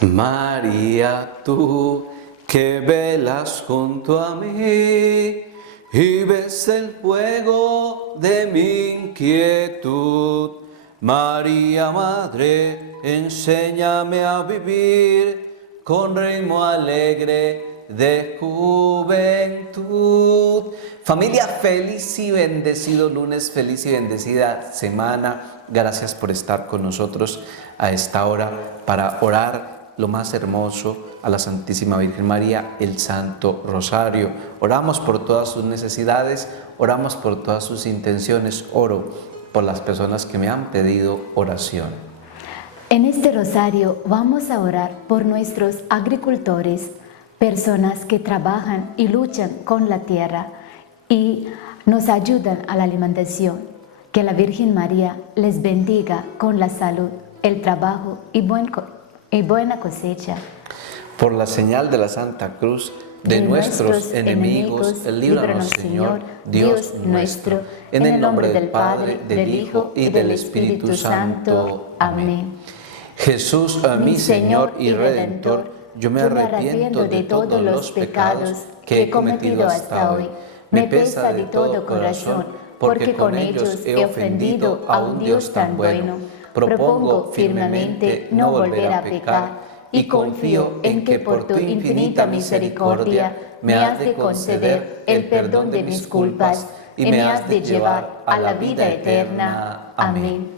María, tú que velas junto a mí y ves el fuego de mi inquietud. María, Madre, enséñame a vivir con ritmo alegre de juventud. Familia, feliz y bendecido lunes, feliz y bendecida semana. Gracias por estar con nosotros a esta hora para orar lo más hermoso a la Santísima Virgen María, el Santo Rosario. Oramos por todas sus necesidades, oramos por todas sus intenciones, oro por las personas que me han pedido oración. En este rosario vamos a orar por nuestros agricultores, personas que trabajan y luchan con la tierra y nos ayudan a la alimentación. Que la Virgen María les bendiga con la salud, el trabajo y buena cosecha. Por la señal de la Santa Cruz de nuestros enemigos, líbranos, Señor, Dios nuestro, en el nombre del Padre, del Hijo y del Espíritu Santo. Amén. Jesús, mi Señor y Redentor, yo me arrepiento de todos los pecados que he cometido hasta hoy. Me pesa de todo corazón, porque con ellos he ofendido a un Dios tan bueno. Propongo firmemente no volver a pecar y confío en que por tu infinita misericordia me has de conceder el perdón de mis culpas y me has de llevar a la vida eterna. Amén.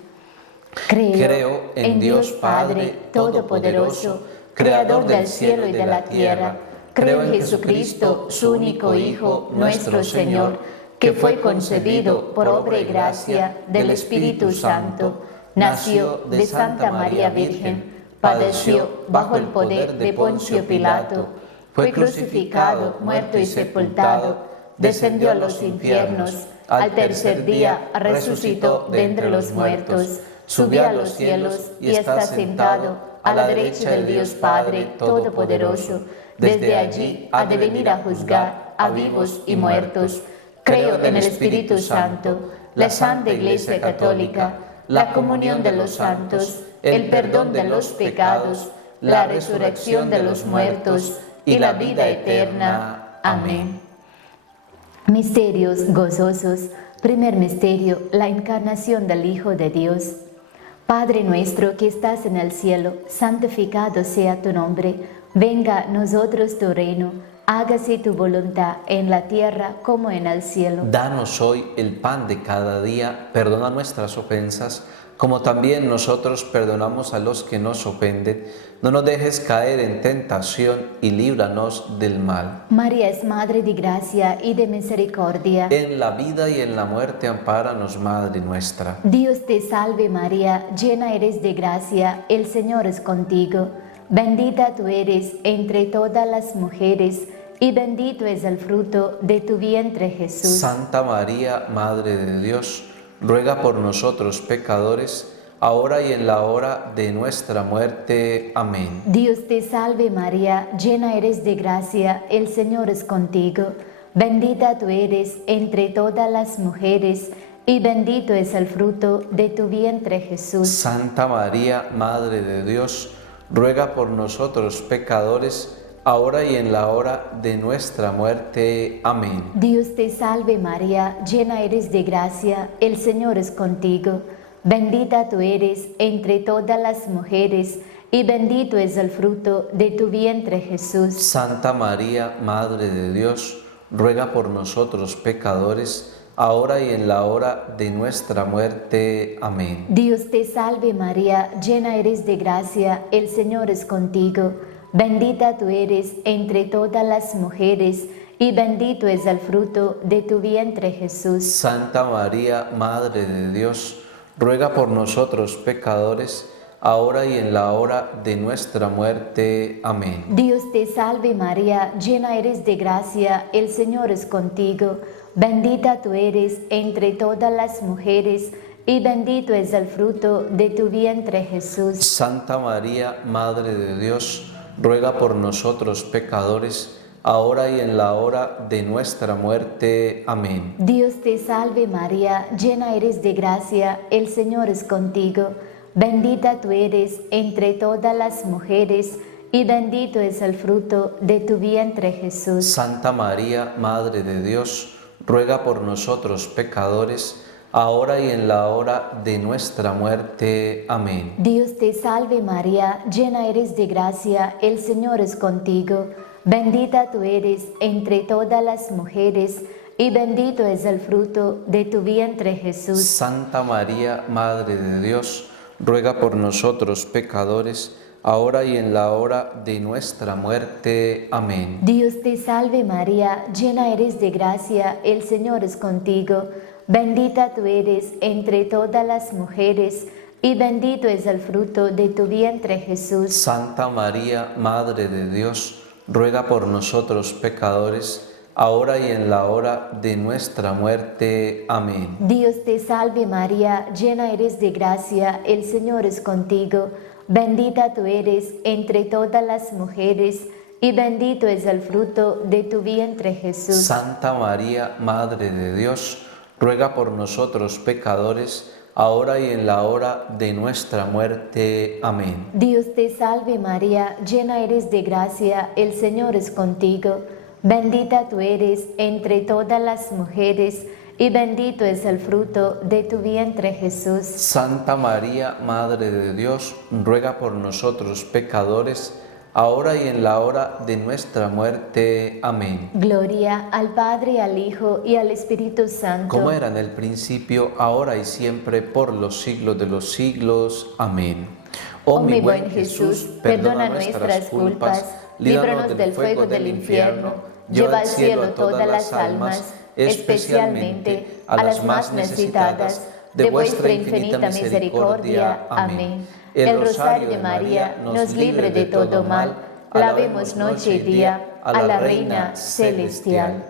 Creo en Dios Padre Todopoderoso, Creador del cielo y de la tierra. Creo en Jesucristo, su único Hijo, nuestro Señor, que fue concebido por obra y gracia del Espíritu Santo, nació de Santa María Virgen, padeció bajo el poder de Poncio Pilato, fue crucificado, muerto y sepultado, descendió a los infiernos, al tercer día resucitó de entre los muertos, subió a los cielos y está sentado a la derecha del Dios Padre Todopoderoso. Desde allí ha de venir a juzgar a vivos y muertos. Creo en el Espíritu Santo, la Santa Iglesia Católica, la comunión de los santos, el perdón de los pecados, la resurrección de los muertos y la vida eterna. Amén. Misterios gozosos. Primer misterio, la encarnación del Hijo de Dios. Padre nuestro que estás en el cielo, santificado sea tu nombre. Venga a nosotros tu reino. Hágase tu voluntad en la tierra como en el cielo. Danos hoy el pan de cada día, perdona nuestras ofensas, como también nosotros perdonamos a los que nos ofenden. No nos dejes caer en tentación y líbranos del mal. María es Madre de gracia y de misericordia. En la vida y en la muerte, ampáranos, Madre nuestra. Dios te salve María, llena eres de gracia, el Señor es contigo. Bendita tú eres entre todas las mujeres, y bendito es el fruto de tu vientre, Jesús. Santa María, Madre de Dios, ruega por nosotros pecadores, ahora y en la hora de nuestra muerte. Amén. Dios te salve María, llena eres de gracia, el Señor es contigo. Bendita tú eres entre todas las mujeres, y bendito es el fruto de tu vientre, Jesús. Santa María, Madre de Dios, ruega por nosotros pecadores, ahora y en la hora de nuestra muerte. Amén. Dios te salve María, llena eres de gracia, el Señor es contigo. Bendita tú eres entre todas las mujeres, y bendito es el fruto de tu vientre, Jesús. Santa María, Madre de Dios, ruega por nosotros pecadores, ahora y en la hora de nuestra muerte. Amén. Dios te salve María, llena eres de gracia, el Señor es contigo. Bendita tú eres entre todas las mujeres, y bendito es el fruto de tu vientre, Jesús. Santa María, Madre de Dios, ruega por nosotros pecadores, ahora y en la hora de nuestra muerte. Amén. Dios te salve María, llena eres de gracia, el Señor es contigo. Bendita tú eres entre todas las mujeres, y bendito es el fruto de tu vientre, Jesús. Santa María, Madre de Dios, ruega por nosotros pecadores, ahora y en la hora de nuestra muerte. Amén. Dios te salve María, llena eres de gracia, el Señor es contigo. Bendita tú eres entre todas las mujeres, y bendito es el fruto de tu vientre, Jesús. Santa María, Madre de Dios, ruega por nosotros pecadores, ahora y en la hora de nuestra muerte. Amén. Dios te salve María, llena eres de gracia, el Señor es contigo. Bendita tú eres entre todas las mujeres, y bendito es el fruto de tu vientre, Jesús. Santa María, Madre de Dios, ruega por nosotros pecadores, ahora y en la hora de nuestra muerte. Amén. Dios te salve María, llena eres de gracia, el Señor es contigo. Bendita tú eres entre todas las mujeres, y bendito es el fruto de tu vientre, Jesús. Santa María, Madre de Dios, ruega por nosotros pecadores, ahora y en la hora de nuestra muerte. Amén. Dios te salve María, llena eres de gracia, el Señor es contigo. Bendita tú eres entre todas las mujeres, y bendito es el fruto de tu vientre, Jesús. Santa María, Madre de Dios, ruega por nosotros pecadores, ahora y en la hora de nuestra muerte. Amén. Dios te salve María, llena eres de gracia, el Señor es contigo. Bendita tú eres entre todas las mujeres, y bendito es el fruto de tu vientre, Jesús. Santa María, Madre de Dios, ruega por nosotros pecadores, ahora y en la hora de nuestra muerte. Amén. Gloria al Padre, al Hijo y al Espíritu Santo. Como era en el principio, ahora y siempre, por los siglos de los siglos. Amén. Oh mi buen Jesús, perdona nuestras culpas, líbranos del fuego del infierno, lleva al cielo todas las almas, especialmente a las más necesitadas de vuestra infinita misericordia. Amén. El rosario de María nos libre de todo mal. Lavemos noche y día a la Reina Celestial.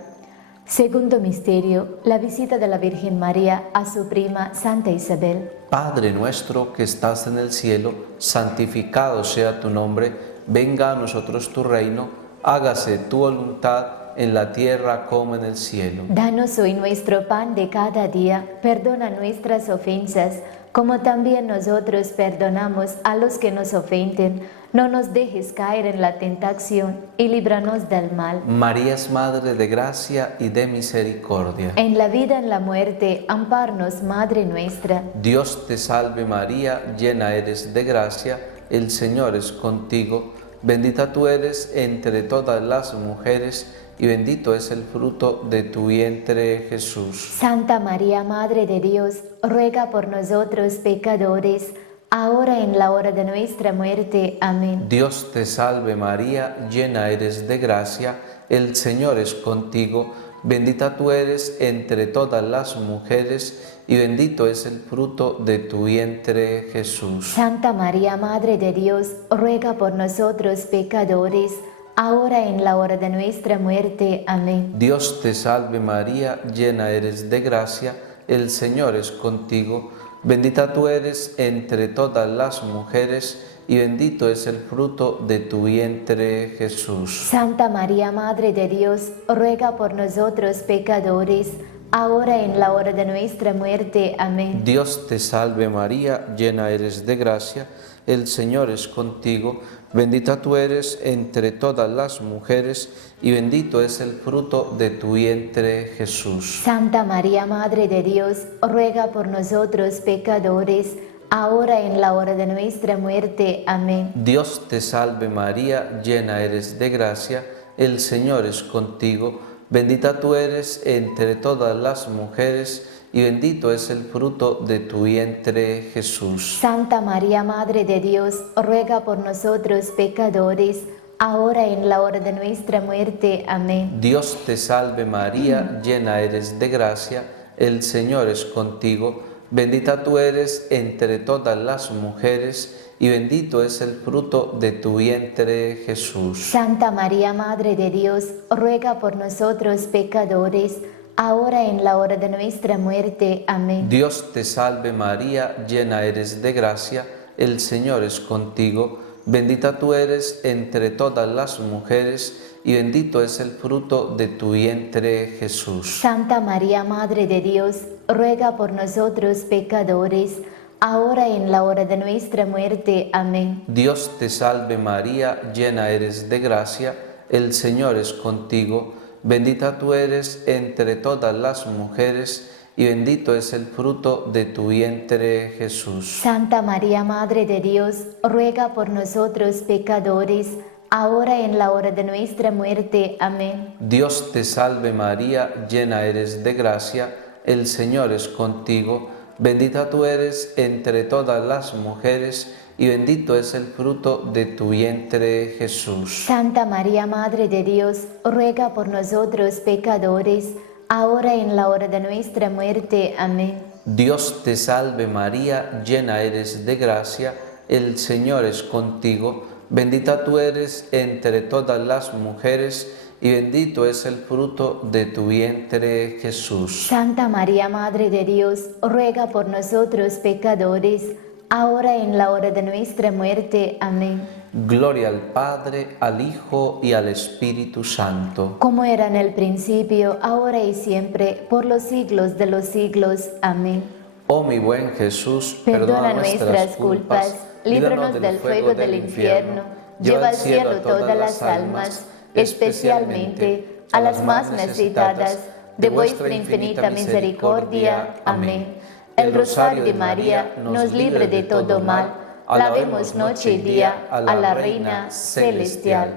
Segundo misterio, la visita de la Virgen María a su prima Santa Isabel. Padre nuestro que estás en el cielo, santificado sea tu nombre, venga a nosotros tu reino, hágase tu voluntad en la tierra como en el cielo. Danos hoy nuestro pan de cada día, perdona nuestras ofensas, como también nosotros perdonamos a los que nos ofenden. No nos dejes caer en la tentación y líbranos del mal. María es Madre de gracia y de misericordia. En la vida, en la muerte, amparanos, Madre nuestra. Dios te salve María, llena eres de gracia, el Señor es contigo. Bendita tú eres entre todas las mujeres, y bendito es el fruto de tu vientre, Jesús. Santa María, Madre de Dios, ruega por nosotros pecadores, ahora y en la hora de nuestra muerte. Amén. Dios te salve María, llena eres de gracia, el Señor es contigo. Bendita tú eres entre todas las mujeres, y bendito es el fruto de tu vientre, Jesús. Santa María, Madre de Dios, ruega por nosotros pecadores, ahora en la hora de nuestra muerte. Amén. Dios te salve María, llena eres de gracia, el Señor es contigo. Bendita tú eres entre todas las mujeres, y bendito es el fruto de tu vientre, Jesús. Santa María, Madre de Dios, ruega por nosotros pecadores, ahora en la hora de nuestra muerte. Amén. Dios te salve María, llena eres de gracia, el Señor es contigo. Bendita tú eres entre todas las mujeres, y bendito es el fruto de tu vientre, Jesús. Santa María, Madre de Dios, ruega por nosotros pecadores, ahora en la hora de nuestra muerte. Amén. Dios te salve María, llena eres de gracia, el Señor es contigo. Bendita tú eres entre todas las mujeres, y bendito es el fruto de tu vientre, Jesús. Santa María, Madre de Dios, ruega por nosotros pecadores, ahora en la hora de nuestra muerte. Amén. Dios te salve María, llena eres de gracia, el Señor es contigo. Bendita tú eres entre todas las mujeres, y bendito es el fruto de tu vientre, Jesús. Santa María, Madre de Dios, ruega por nosotros pecadores, ahora en la hora de nuestra muerte. Amén. Dios te salve María, llena eres de gracia, el Señor es contigo. Bendita tú eres entre todas las mujeres, y bendito es el fruto de tu vientre, Jesús. Santa María, Madre de Dios, ruega por nosotros pecadores, ahora y en la hora de nuestra muerte. Amén. Dios te salve María, llena eres de gracia, el Señor es contigo, bendita tú eres entre todas las mujeres, y bendito es el fruto de tu vientre, Jesús. Santa María, Madre de Dios, ruega por nosotros pecadores, ahora y en la hora de nuestra muerte. Amén. Dios te salve María, llena eres de gracia, el Señor es contigo, bendita tú eres entre todas las mujeres, y bendito es el fruto de tu vientre, Jesús. Santa María, Madre de Dios, ruega por nosotros pecadores, ahora y en la hora de nuestra muerte. Amén. Dios te salve María, llena eres de gracia, el Señor es contigo, bendita tú eres entre todas las mujeres, y bendito es el fruto de tu vientre, Jesús. Santa María, Madre de Dios, ruega por nosotros pecadores, ahora y en la hora de nuestra muerte. Amén. Gloria al Padre, al Hijo y al Espíritu Santo. Como era en el principio, ahora y siempre, por los siglos de los siglos. Amén. Oh mi buen Jesús, perdona nuestras culpas, líbranos del fuego del infierno, lleva al cielo todas las almas, especialmente a las más necesitadas de vuestra infinita misericordia. Amén. El rosario de María nos libre de todo mal. Alabemos noche y día a la Reina Celestial.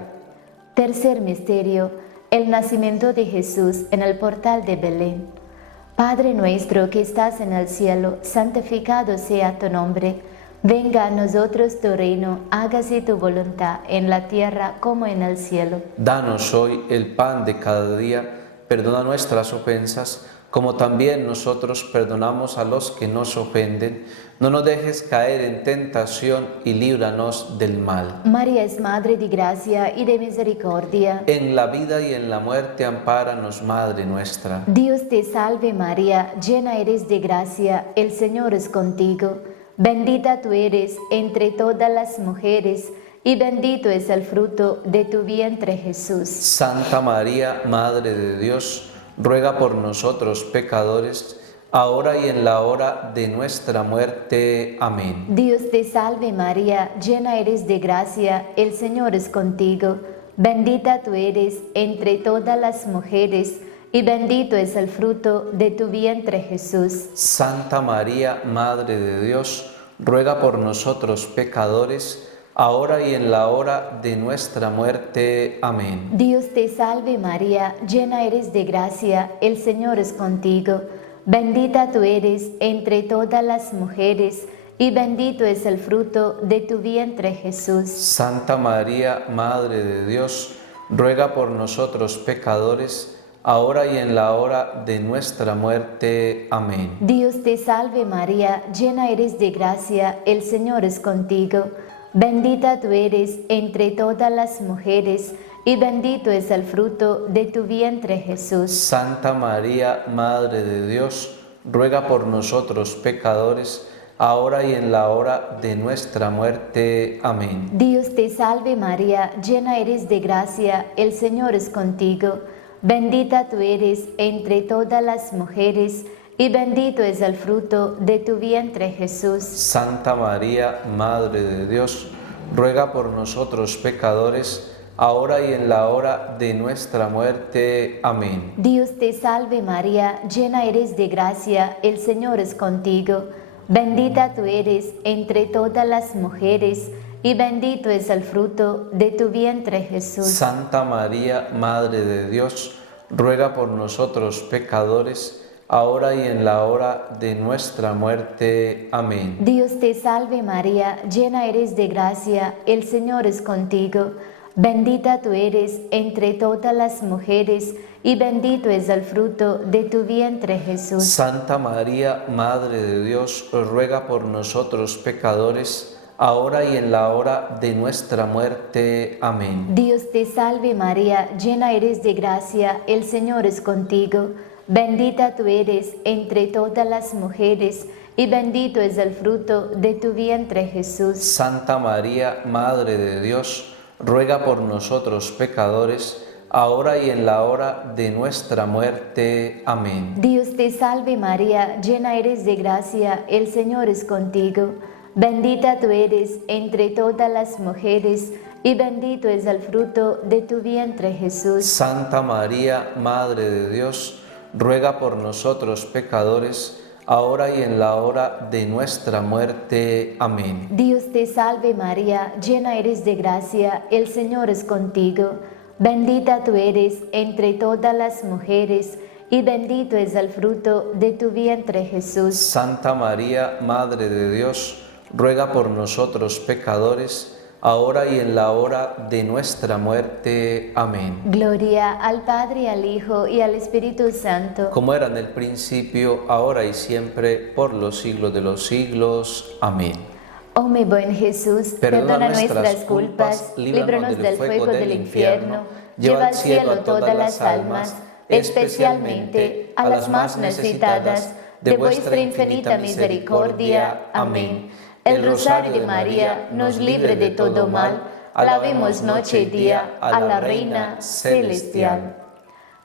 Tercer misterio, el nacimiento de Jesús en el portal de Belén. Padre nuestro que estás en el cielo, santificado sea tu nombre. Venga a nosotros tu reino, hágase tu voluntad en la tierra como en el cielo. Danos hoy el pan de cada día, perdona nuestras ofensas, como también nosotros perdonamos a los que nos ofenden. No nos dejes caer en tentación y líbranos del mal. María es Madre de gracia y de misericordia. En la vida y en la muerte, ampáranos, Madre nuestra. Dios te salve María, llena eres de gracia, el Señor es contigo. Bendita tú eres entre todas las mujeres, y bendito es el fruto de tu vientre, Jesús. Santa María, Madre de Dios, ruega por nosotros pecadores, ahora y en la hora de nuestra muerte. Amén. Dios te salve María, llena eres de gracia, el Señor es contigo. Bendita tú eres entre todas las mujeres, y bendito es el fruto de tu vientre, Jesús. Santa María, Madre de Dios, ruega por nosotros pecadores, ahora y en la hora de nuestra muerte. Amén. Dios te salve María, llena eres de gracia, el Señor es contigo. Bendita tú eres entre todas las mujeres, y bendito es el fruto de tu vientre, Jesús. Santa María, Madre de Dios, ruega por nosotros pecadores, ahora y en la hora de nuestra muerte. Amén. Dios te salve María, llena eres de gracia, el Señor es contigo. Bendita tú eres entre todas las mujeres, y bendito es el fruto de tu vientre, Jesús. Santa María, Madre de Dios, ruega por nosotros pecadores, ahora y en la hora de nuestra muerte. Amén. Dios te salve María, llena eres de gracia, el Señor es contigo. Bendita tú eres entre todas las mujeres, y bendito es el fruto de tu vientre, Jesús. Santa María, Madre de Dios, ruega por nosotros pecadores, ahora y en la hora de nuestra muerte. Amén. Dios te salve María, llena eres de gracia, el Señor es contigo. Bendita tú eres entre todas las mujeres, y bendito es el fruto de tu vientre, Jesús. Santa María, Madre de Dios, ruega por nosotros pecadores, ahora y en la hora de nuestra muerte. Amén. Dios te salve María, llena eres de gracia, el Señor es contigo. Bendita tú eres entre todas las mujeres, y bendito es el fruto de tu vientre, Jesús. Santa María, Madre de Dios, ruega por nosotros pecadores, ahora y en la hora de nuestra muerte. Amén. Dios te salve María, llena eres de gracia, el Señor es contigo. Bendita tú eres entre todas las mujeres, y bendito es el fruto de tu vientre, Jesús. Santa María, Madre de Dios, ruega por nosotros pecadores, ahora y en la hora de nuestra muerte. Amén. Dios te salve María, llena eres de gracia, el Señor es contigo. Bendita tú eres entre todas las mujeres, y bendito es el fruto de tu vientre Jesús. Santa María, Madre de Dios, ruega por nosotros pecadores, ahora y en la hora de nuestra muerte. Amén. Dios te salve María, llena eres de gracia, el Señor es contigo. Bendita tú eres entre todas las mujeres, y bendito es el fruto de tu vientre Jesús. Santa María, Madre de Dios, ruega por nosotros pecadores, ahora y en la hora de nuestra muerte. Amén. Gloria al Padre, al Hijo y al Espíritu Santo. Como era en el principio, ahora y siempre, por los siglos de los siglos. Amén. Oh mi buen Jesús, perdona nuestras culpas, líbranos del fuego del infierno, lleva al cielo todas las almas, especialmente a las más necesitadas de vuestra infinita misericordia. Amén. El Rosario de María nos libre de todo mal. Alabemos noche y día a la Reina Celestial.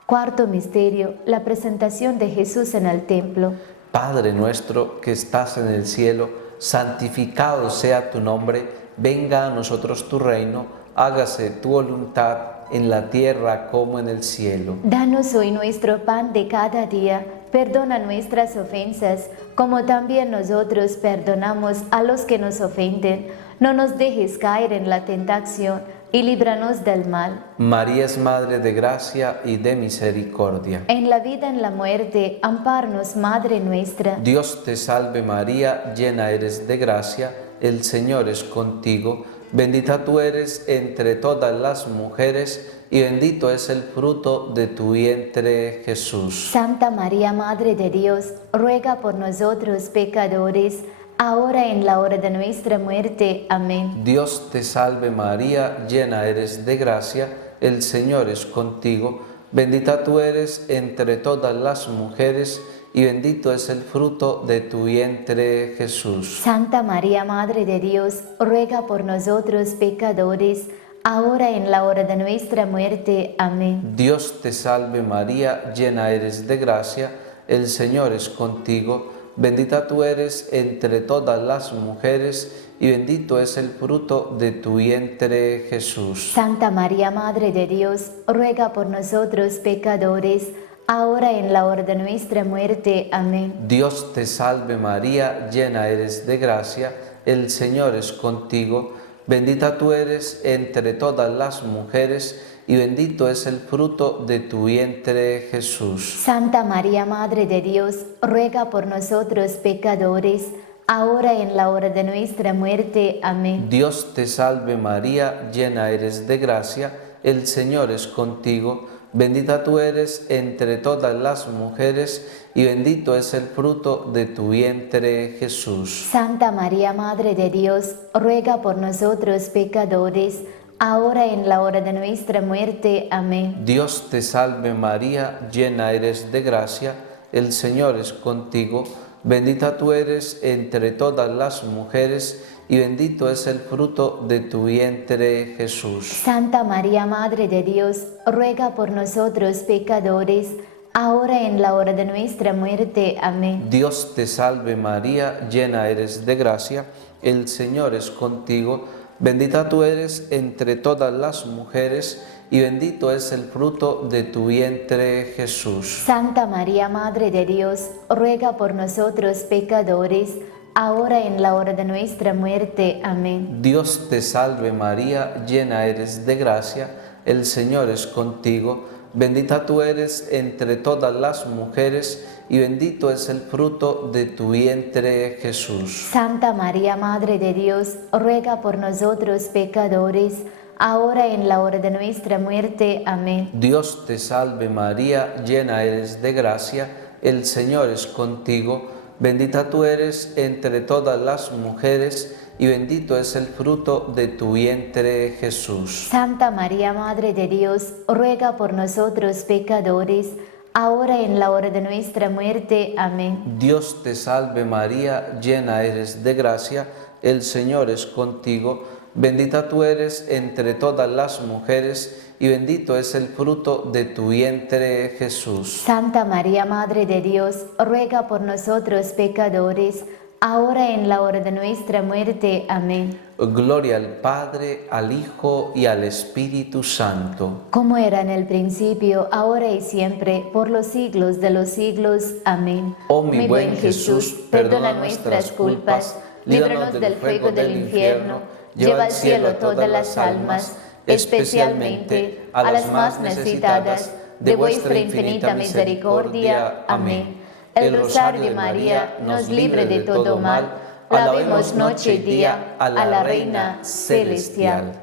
Cuarto misterio, la presentación de Jesús en el templo. Padre nuestro que estás en el cielo, santificado sea tu nombre, venga a nosotros tu reino, hágase tu voluntad en la tierra como en el cielo. Danos hoy nuestro pan de cada día, perdona nuestras ofensas, como también nosotros perdonamos a los que nos ofenden. No nos dejes caer en la tentación y líbranos del mal. María es Madre de gracia y de misericordia. En la vida, en la muerte, ampáranos, Madre nuestra. Dios te salve María, llena eres de gracia, el Señor es contigo. Bendita tú eres entre todas las mujeres, y bendito es el fruto de tu vientre, Jesús. Santa María, Madre de Dios, ruega por nosotros pecadores, ahora y en la hora de nuestra muerte. Amén. Dios te salve María, llena eres de gracia, el Señor es contigo. Bendita tú eres entre todas las mujeres, y bendito es el fruto de tu vientre, Jesús. Santa María, Madre de Dios, ruega por nosotros pecadores, ahora y en la hora de nuestra muerte. Amén. Dios te salve María, llena eres de gracia, el Señor es contigo. Bendita tú eres entre todas las mujeres, y bendito es el fruto de tu vientre, Jesús. Santa María, Madre de Dios, ruega por nosotros pecadores, ahora y en la hora de nuestra muerte. Amén. Dios te salve María, llena eres de gracia, el Señor es contigo. Bendita tú eres entre todas las mujeres, y bendito es el fruto de tu vientre, Jesús. Santa María, Madre de Dios, ruega por nosotros pecadores, ahora y en la hora de nuestra muerte. Amén. Dios te salve María, llena eres de gracia, el Señor es contigo. Bendita tú eres entre todas las mujeres, y bendito es el fruto de tu vientre, Jesús. Santa María, Madre de Dios, ruega por nosotros pecadores, ahora y en la hora de nuestra muerte. Amén. Dios te salve María, llena eres de gracia, el Señor es contigo. Bendita tú eres entre todas las mujeres, y bendito es el fruto de tu vientre, Jesús. Santa María, Madre de Dios, ruega por nosotros pecadores, ahora y en la hora de nuestra muerte. Amén. Dios te salve María, llena eres de gracia, el Señor es contigo. Bendita tú eres entre todas las mujeres, y bendito es el fruto de tu vientre, Jesús. Santa María, Madre de Dios, ruega por nosotros pecadores, ahora y en la hora de nuestra muerte. Amén. Dios te salve María, llena eres de gracia, el Señor es contigo. Bendita tú eres entre todas las mujeres, y bendito es el fruto de tu vientre, Jesús. Santa María, Madre de Dios, ruega por nosotros pecadores, ahora y en la hora de nuestra muerte. Amén. Dios te salve María, llena eres de gracia, el Señor es contigo. Bendita tú eres entre todas las mujeres, y bendito es el fruto de tu vientre, Jesús. Santa María, Madre de Dios, ruega por nosotros pecadores, ahora y en la hora de nuestra muerte. Amén. Dios te salve María, llena eres de gracia, el Señor es contigo. bendita tú eres entre todas las mujeres, y bendito es el fruto de tu vientre, Jesús. Santa María, Madre de Dios, ruega por nosotros pecadores, ahora y en la hora de nuestra muerte. Amén. Gloria al Padre, al Hijo y al Espíritu Santo. Como era en el principio, ahora y siempre, por los siglos de los siglos. Amén. Oh mi buen Jesús, perdona nuestras culpas, líbranos del fuego del infierno, lleva al cielo todas las almas, especialmente a las más necesitadas de vuestra infinita misericordia. Amén. El Rosario de María nos libre de todo mal. Alabemos noche y día a la Reina Celestial.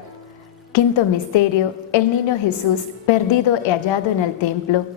Quinto misterio, el niño Jesús perdido y hallado en el templo.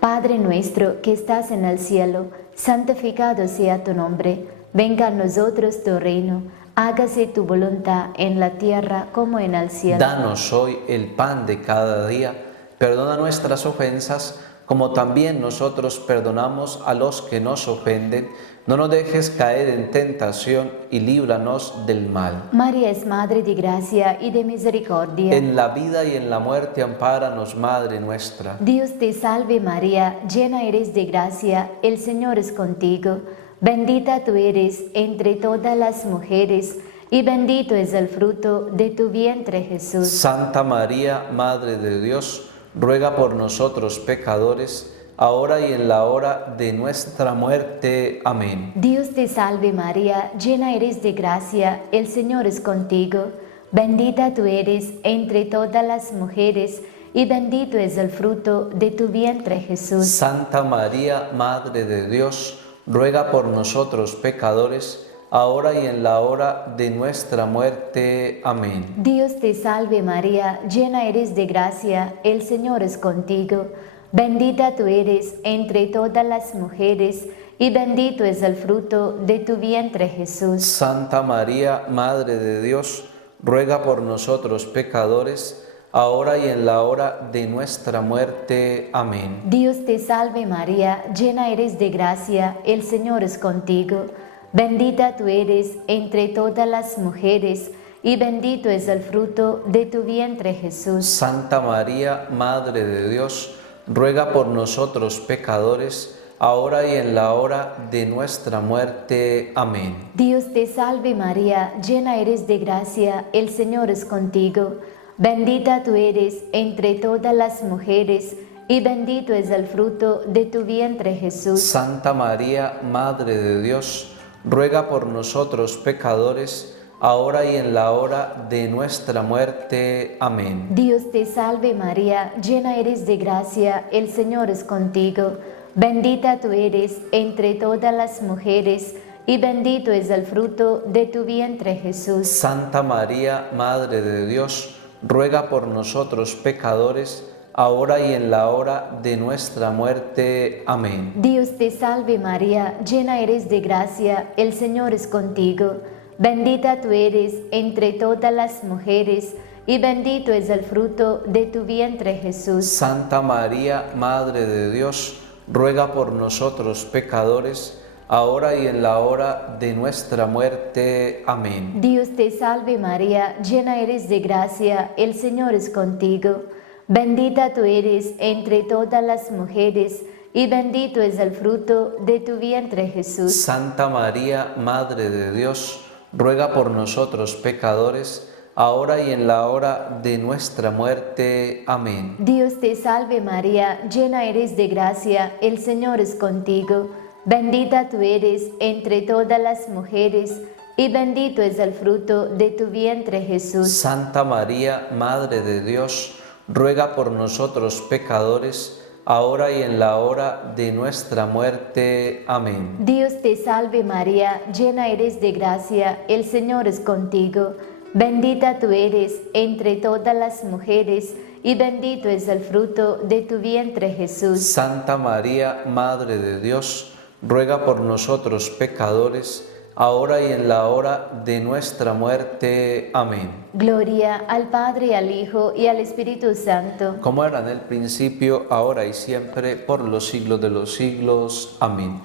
Padre nuestro que estás en el cielo, santificado sea tu nombre. Venga a nosotros tu reino. Hágase tu voluntad en la tierra como en el cielo. Danos hoy el pan de cada día. Perdona nuestras ofensas, como también nosotros perdonamos a los que nos ofenden. No nos dejes caer en tentación y líbranos del mal. María es Madre de gracia y de misericordia. En la vida y en la muerte ampáranos, Madre nuestra. Dios te salve María, llena eres de gracia, el Señor es contigo. Bendita tú eres entre todas las mujeres, y bendito es el fruto de tu vientre, Jesús. Santa María, Madre de Dios, ruega por nosotros pecadores, ahora y en la hora de nuestra muerte. Amén. Dios te salve María, llena eres de gracia, el Señor es contigo. Bendita tú eres entre todas las mujeres, y bendito es el fruto de tu vientre, Jesús. Santa María, Madre de Dios, ruega por nosotros pecadores, ahora y en la hora de nuestra muerte. Amén. Dios te salve María, llena eres de gracia, el Señor es contigo. Bendita tú eres entre todas las mujeres, y bendito es el fruto de tu vientre, Jesús. Santa María, Madre de Dios, ruega por nosotros pecadores, ahora y en la hora de nuestra muerte. Amén. Dios te salve María, llena eres de gracia, el Señor es contigo. Bendita tú eres entre todas las mujeres, y bendito es el fruto de tu vientre, Jesús. Santa María, Madre de Dios, ruega por nosotros pecadores, ahora y en la hora de nuestra muerte. Amén. Dios te salve María, llena eres de gracia, el Señor es contigo. Bendita tú eres entre todas las mujeres, y bendito es el fruto de tu vientre, Jesús. Santa María, Madre de Dios, ruega por nosotros pecadores, ahora y en la hora de nuestra muerte. Amén. Dios te salve María, llena eres de gracia, el Señor es contigo. Bendita tú eres entre todas las mujeres, y bendito es el fruto de tu vientre, Jesús. Santa María, Madre de Dios, ruega por nosotros pecadores, ahora y en la hora de nuestra muerte. Amén. Dios te salve María, llena eres de gracia, el Señor es contigo. Bendita tú eres entre todas las mujeres, y bendito es el fruto de tu vientre, Jesús. Santa María, Madre de Dios, ruega por nosotros pecadores, ahora y en la hora de nuestra muerte. Amén. Dios te salve María, llena eres de gracia, el Señor es contigo. Bendita tú eres entre todas las mujeres, y bendito es el fruto de tu vientre, Jesús. Santa María, Madre de Dios, ruega por nosotros pecadores, ahora y en la hora de nuestra muerte. Amén. Dios te salve María, llena eres de gracia, el Señor es contigo. Bendita tú eres entre todas las mujeres, y bendito es el fruto de tu vientre, Jesús. Santa María, Madre de Dios, ruega por nosotros pecadores, ahora y en la hora de nuestra muerte. Amén. Dios te salve María, llena eres de gracia, el Señor es contigo. Bendita tú eres entre todas las mujeres, y bendito es el fruto de tu vientre, Jesús. Santa María, Madre de Dios, ruega por nosotros pecadores, ahora y en la hora de nuestra muerte. Amén. Gloria al Padre, al Hijo y al Espíritu Santo. Como era en el principio, ahora y siempre, por los siglos de los siglos. Amén.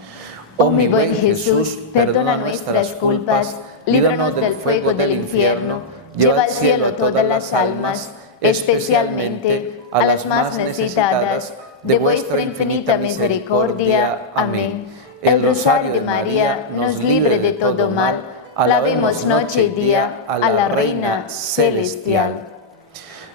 Oh mi buen Jesús, perdona nuestras culpas, líbranos del fuego del infierno, lleva al cielo todas las almas, especialmente a las más necesitadas de vuestra infinita misericordia. Amén. El rosario de María nos libre de todo mal. Alabemos noche y día a la Reina Celestial.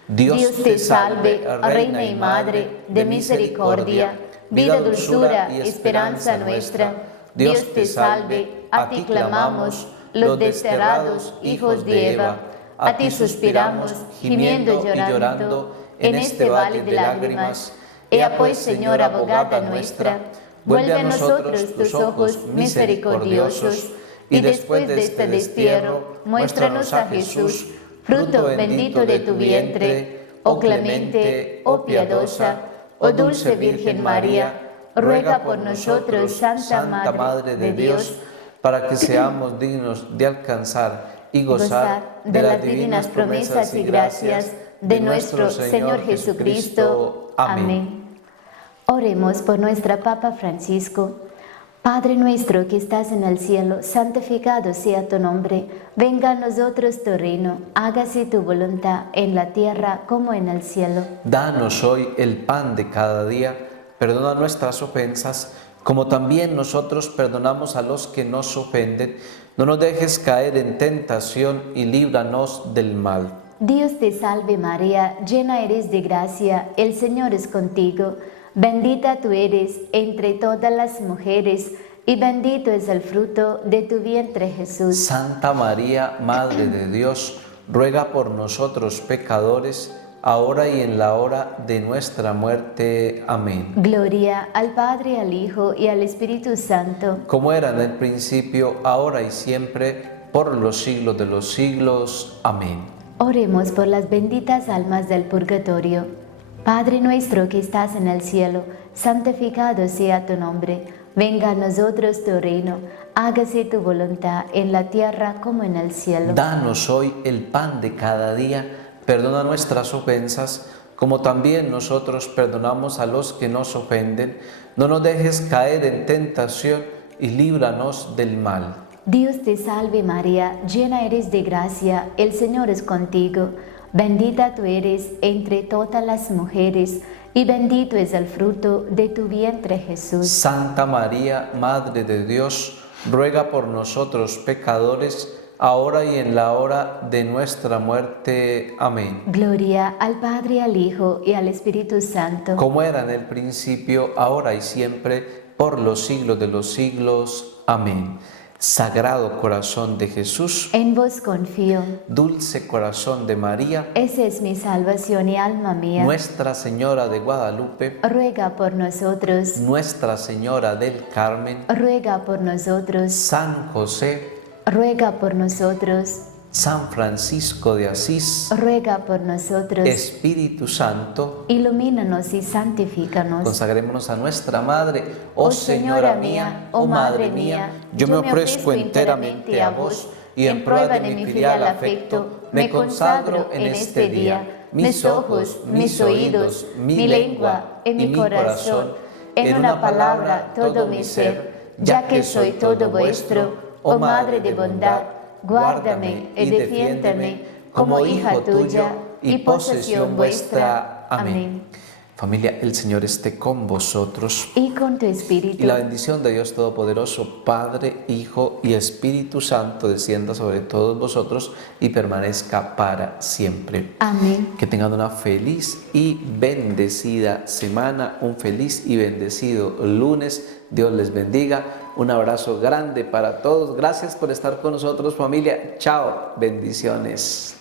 Dios te salve, Reina y Madre de misericordia, vida, dulzura y esperanza nuestra. Dios te salve, a ti clamamos, los desterrados hijos de Eva. A ti suspiramos, gimiendo y llorando, en este valle de lágrimas. Ea pues, Señora abogada nuestra, vuelve a nosotros tus ojos misericordiosos, y después de este destierro, muéstranos a Jesús, fruto bendito de tu vientre. Oh clemente, oh piadosa, oh dulce Virgen María, ruega por nosotros, Santa Madre de Dios, para que seamos dignos de alcanzar y gozar de las divinas promesas y gracias de nuestro Señor Jesucristo. Amén. Oremos por nuestra Papa Francisco. Padre nuestro que estás en el cielo, santificado sea tu nombre. Venga a nosotros tu reino, hágase tu voluntad en la tierra como en el cielo. Danos hoy el pan de cada día, perdona nuestras ofensas, como también nosotros perdonamos a los que nos ofenden. No nos dejes caer en tentación y líbranos del mal. Dios te salve María, llena eres de gracia, el Señor es contigo. Bendita tú eres entre todas las mujeres, y bendito es el fruto de tu vientre, Jesús. Santa María, Madre de Dios, ruega por nosotros pecadores, ahora y en la hora de nuestra muerte. Amén. Gloria al Padre, al Hijo y al Espíritu Santo. Como era en el principio, ahora y siempre, por los siglos de los siglos. Amén. Oremos por las benditas almas del purgatorio. Padre nuestro que estás en el cielo, santificado sea tu nombre. Venga a nosotros tu reino, hágase tu voluntad en la tierra como en el cielo. Danos hoy el pan de cada día, perdona nuestras ofensas, como también nosotros perdonamos a los que nos ofenden. No nos dejes caer en tentación y líbranos del mal. Dios te salve María, llena eres de gracia, el Señor es contigo. Bendita tú eres entre todas las mujeres, y bendito es el fruto de tu vientre, Jesús. Santa María, Madre de Dios, ruega por nosotros pecadores, ahora y en la hora de nuestra muerte. Amén. Gloria al Padre, al Hijo y al Espíritu Santo. Como era en el principio, ahora y siempre, por los siglos de los siglos. Amén. Sagrado corazón de Jesús, en vos confío. Dulce corazón de María, esa es mi salvación y alma mía. Nuestra Señora de Guadalupe, ruega por nosotros. Nuestra Señora del Carmen, ruega por nosotros. San José, ruega por nosotros. San Francisco de Asís, ruega por nosotros. Espíritu Santo, ilumínanos y santifícanos. Consagrémonos a nuestra Madre. Oh Señora mía, oh Madre mía, yo me ofrezco enteramente a vos, y en prueba de mi filial afecto, me consagro en este día, mis ojos, mis oídos, mi lengua y mi corazón, en una palabra todo mi ser, ya que soy todo vuestro, oh Madre de bondad, guárdame y defiéndeme como hija tuya y posesión vuestra. Amén. Familia, el Señor esté con vosotros. Y con tu espíritu. Y la bendición de Dios Todopoderoso, Padre, Hijo y Espíritu Santo, descienda sobre todos vosotros y permanezca para siempre. Amén. Que tengan una feliz y bendecida semana, un feliz y bendecido lunes. Dios les bendiga. Un abrazo grande para todos. Gracias por estar con nosotros, familia. Chao. Bendiciones.